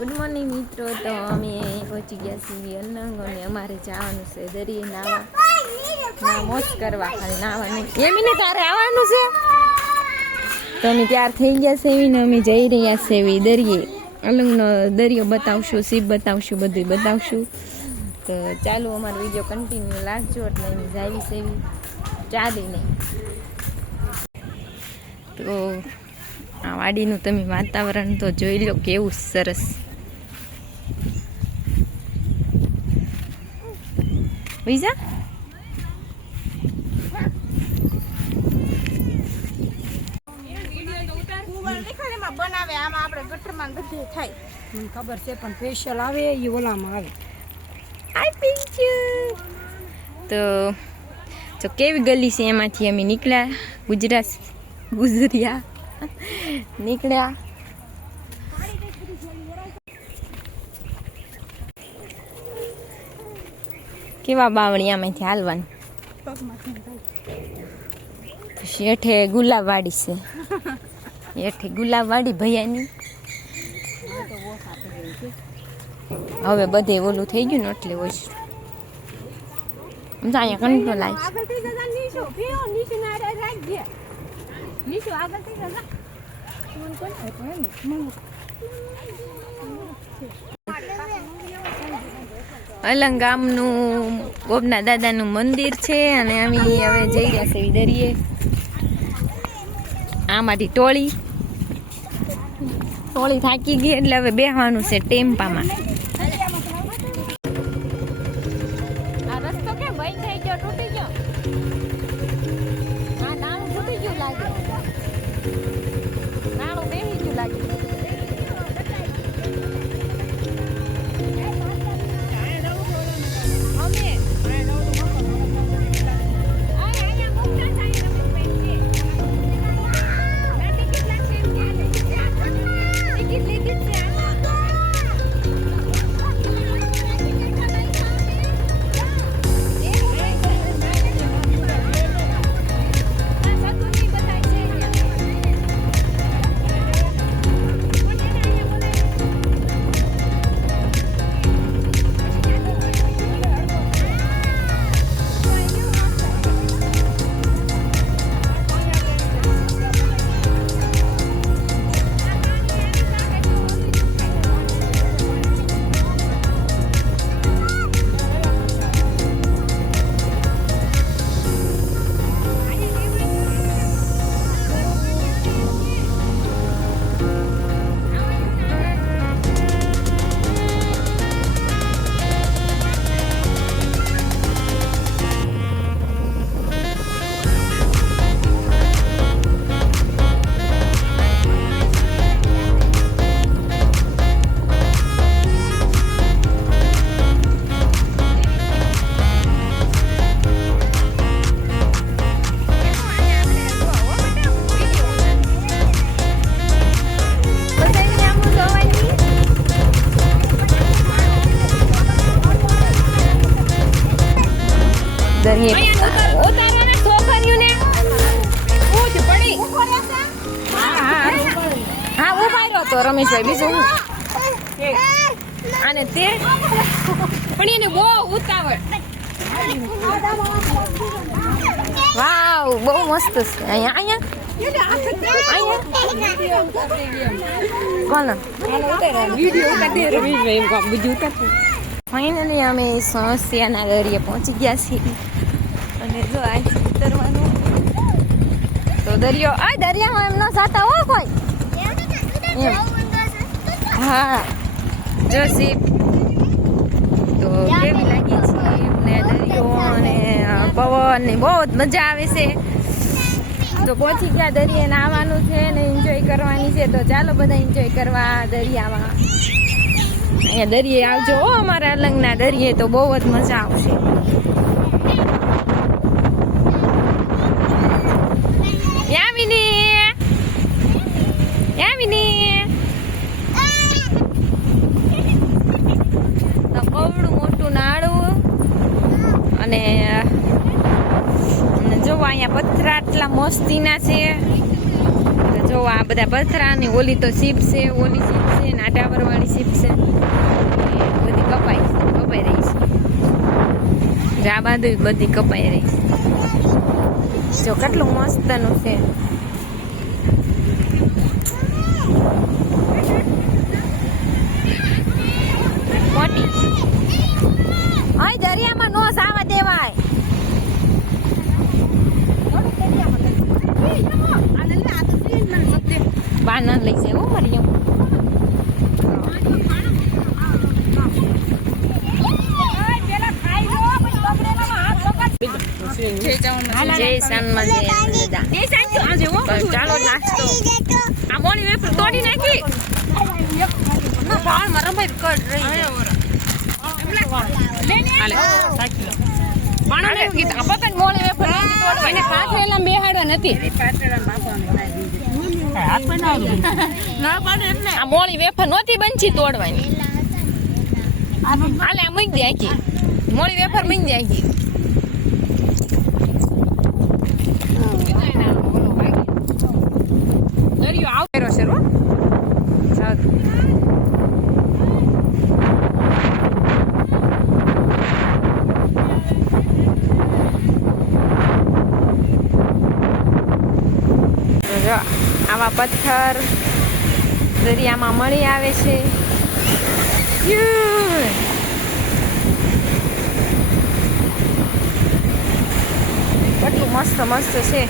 Good morning મિત્રો. તો અમે પહોંચી ગયા છીએ અલંગ અને અમારે જવાનું છે દરિયે નાવા. ના મોજ કરવા ખાલી નાવાની. નહીં એમીને તારે આવવાનું છે? તો અમે ત્યાર થઈ ગયા છે એવીને અમે જઈ રહ્યા છે એવી દરિયે. અલંગનો દરિયો બતાવશું સીપ બતાવશું બધું બતાવશું. તો ચાલો અમારો વીડિયો કન્ટિન્યુ લાગજો એટલે અમે જાવી છે એવી ચાલીને તો આ વાડીનું તમે વાતાવરણ તો જોઈ લો કેવું સરસ. વિઝા બનાવે આમાં આપણે ગટરમાં બધે થાય ખબર છે પણ ફેશિયલ આવે એ આવે આઈ પિંચુ તો તો કેવી ગલી છે એમાંથી અમે નીકળ્યા? ગુજરાત ગુજર્યા નીકળ્યા. કેવા બાવળિયામાંથી હાલવાનું? શેઠે ગુલાબવાડી છે. હેઠે ગુલાબવાડી ભૈયાની. હવે બધે ઓલું થઈ ગયું ને એટલે હોય છે. અહીંયા કંટ્રોલ આવી અલંગ ગામનું, ગોપના દાદાનું મંદિર છે અને અમે હવે જઈ રહ્યા છે દરિયે આમાંથી ટોળી. ટોળી થાકી ગઈ એટલે હવે બેહવાનું છે ટેમ્પામાં. દરિયે ઉતારવાના છોકરીઓને પૂછ પડી હા હા હા ઊભા રહ્યો તો રમેશભાઈ બીજું હું અને તે પણ એને બહુ ઉતાવળ વાવ બહુ મસ્ત છે અહીંયા અહીંયા કોણ ફાઇનલી અમે સમસ્યાના દરિયે પહોંચી ગયા છીએ અને જો અહીંથી ઉતરવાનું. તો દરિયો આ દરિયામાં એમનો સાતા હોય હો કોઈ હા. જો સીપ તો કેવી લાગી છે ને દરિયો અને પવન ને બહુ જ મજા આવે છે. તો પહોંચી ગયા દરિયે નાવાનું છે ને એન્જોય કરવાની છે. તો ચાલો બધા એન્જોય કરવા દરિયામાં. અહીંયા દરિયે આવજો હો અમારા અલંગના દરિયે તો બહુ જ મજા આવશે યામિની યામિની તો કવડું મોટું નાળું અને અને જો અહીંયા પથરા આટલા મસ્તીના છે. જો આ બધા પથરા ને ઓલી તો સીપ છે, ઓલી સીપ છે ને આ ટાવરવાળી સીપ છે. બધી કપાઈ કપાઈ રહી છે. જા બાદ બધી કપાઈ રહી છે. જો કેટલું મસ્તનું છે મોટી અહીં દરિયામાં નો સાવા દેવાય બાના લઈ જાય દાદા તો ચાલો નાસ્તો આ મોની વેફર તોડી નાખી આ વેફર. પાથરેલા બેહાડવા નથી આ મોળી વેફર નોતી બનછી તોડવાની. મૂકી દે આખી. મોળી વેફર મૂકી દે આખી. દરિયો આવા પથ્થર દરિયામાં મળી આવે છે. કેટલું મસ્ત મસ્ત છે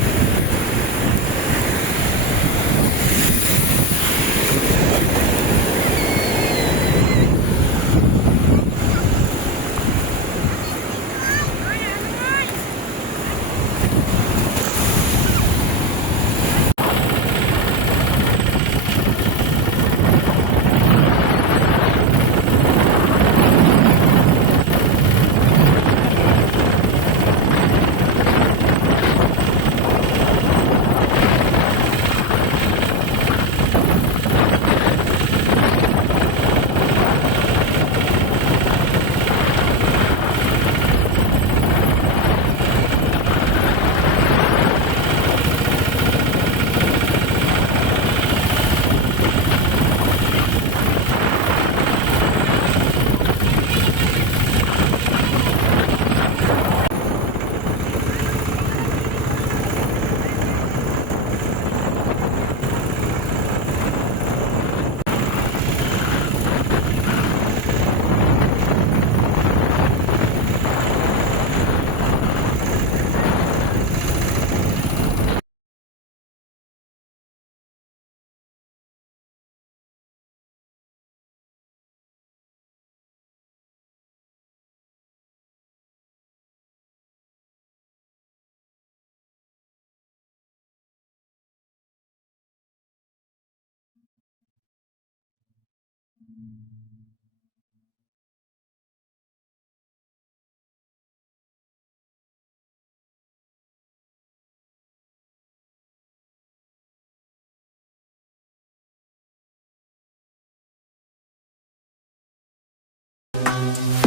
you